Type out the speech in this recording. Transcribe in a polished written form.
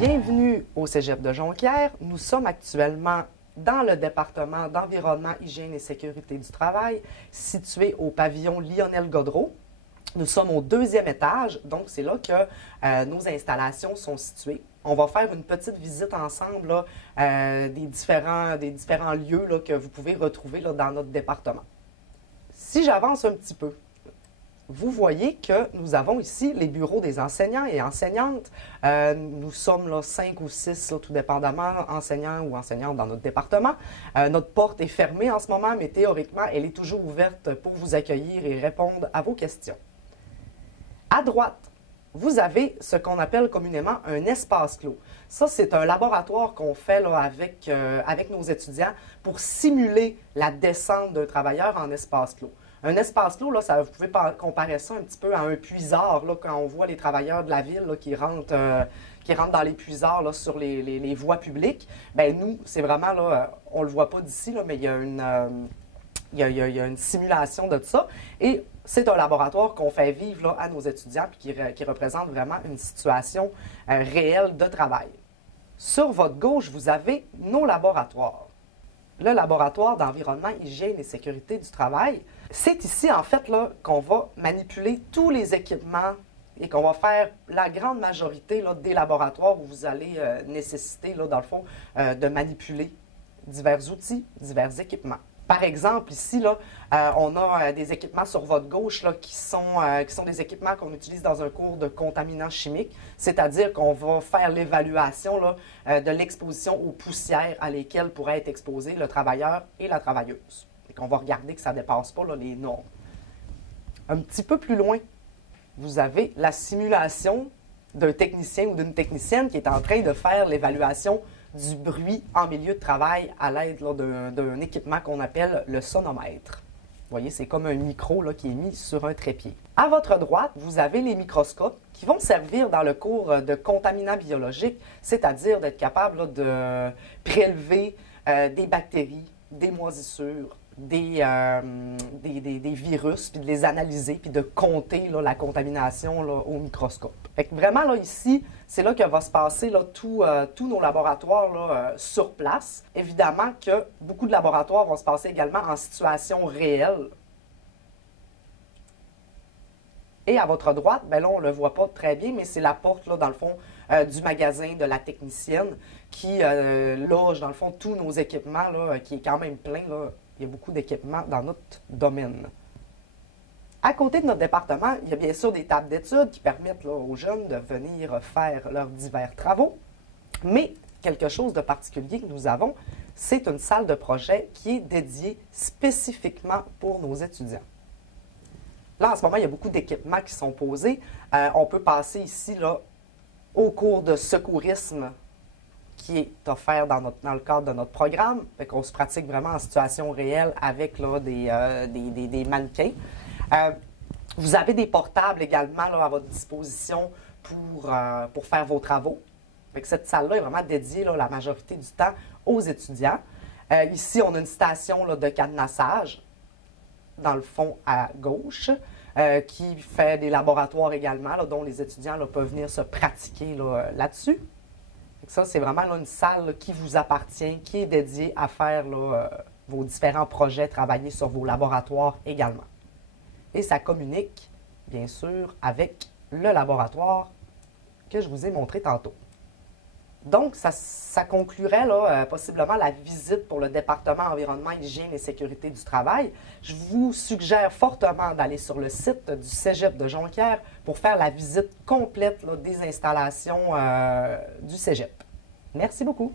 Bienvenue au Cégep de Jonquière. Nous sommes actuellement dans le département d'environnement, hygiène et sécurité du travail, situé au pavillon Lionel Godreau. Nous sommes au 2e étage, donc c'est là que nos installations sont situées. On va faire une petite visite ensemble là, des différents lieux là, que vous pouvez retrouver là, dans notre département. Si j'avance un petit peu, vous voyez que nous avons ici les bureaux des enseignants et enseignantes. Nous sommes là 5 ou 6, là, tout dépendamment, enseignants ou enseignantes dans notre département. Notre porte est fermée en ce moment, mais théoriquement, elle est toujours ouverte pour vous accueillir et répondre à vos questions. À droite, vous avez ce qu'on appelle communément un espace clos. Ça, c'est un laboratoire qu'on fait là, avec nos étudiants pour simuler la descente d'un travailleur en espace clos. Un espace clos, là, vous pouvez comparer ça un petit peu à un puisard, là, quand on voit les travailleurs de la ville là, qui rentrent dans les puisards là, sur les voies publiques. Bien, nous, c'est vraiment, là, on ne le voit pas d'ici, là, mais il y a une simulation de ça. Et c'est un laboratoire qu'on fait vivre là, à nos étudiants puis qui représente vraiment une situation réelle de travail. Sur votre gauche, vous avez nos laboratoires. Le laboratoire d'environnement, hygiène et sécurité du travail, c'est ici, en fait, là, qu'on va manipuler tous les équipements et qu'on va faire la grande majorité là, des laboratoires où vous allez nécessiter, là, dans le fond, de manipuler divers outils, divers équipements. Par exemple, ici, là, on a des équipements sur votre gauche là, qui sont des équipements qu'on utilise dans un cours de contaminants chimiques, c'est-à-dire qu'on va faire l'évaluation de l'exposition aux poussières à lesquelles pourrait être exposé le travailleur et la travailleuse. Et qu'on va regarder que ça ne dépasse pas là, les normes. Un petit peu plus loin, vous avez la simulation d'un technicien ou d'une technicienne qui est en train de faire l'évaluation du bruit en milieu de travail à l'aide d'un équipement qu'on appelle le sonomètre. Vous voyez, c'est comme un micro là, qui est mis sur un trépied. À votre droite, vous avez les microscopes qui vont servir dans le cours de contaminants biologiques, c'est-à-dire d'être capable là, de prélever des bactéries, des moisissures, des virus, puis de les analyser, puis de compter là, la contamination là, au microscope. Fait que vraiment, là, ici, c'est là que va se passer là, tous nos laboratoires là, sur place. Évidemment que beaucoup de laboratoires vont se passer également en situation réelle. Et à votre droite, bien là, on ne le voit pas très bien, mais c'est la porte, là, dans le fond, du magasin de la technicienne qui loge, dans le fond, tous nos équipements, là, qui est quand même plein, là. Il y a beaucoup d'équipements dans notre domaine. À côté de notre département, il y a bien sûr des tables d'études qui permettent là, aux jeunes de venir faire leurs divers travaux. Mais quelque chose de particulier que nous avons, c'est une salle de projet qui est dédiée spécifiquement pour nos étudiants. Là, en ce moment, il y a beaucoup d'équipements qui sont posés. On peut passer ici là, au cours de secourisme qui est offert dans le cadre de notre programme. Fait qu'on se pratique vraiment en situation réelle avec là, des mannequins. Vous avez des portables également là, à votre disposition pour faire vos travaux. Fait que cette salle-là est vraiment dédiée là, la majorité du temps aux étudiants. Ici, on a une station là, de cadenassage dans le fond à gauche qui fait des laboratoires également là, dont les étudiants là, peuvent venir se pratiquer là-dessus. Ça, c'est vraiment là, une salle là, qui vous appartient, qui est dédiée à faire là, vos différents projets, travailler sur vos laboratoires également. Et ça communique, bien sûr, avec le laboratoire que je vous ai montré tantôt. Donc, ça conclurait là, possiblement la visite pour le département environnement, hygiène et sécurité du travail. Je vous suggère fortement d'aller sur le site du Cégep de Jonquière pour faire la visite complète là, des installations du Cégep. Merci beaucoup.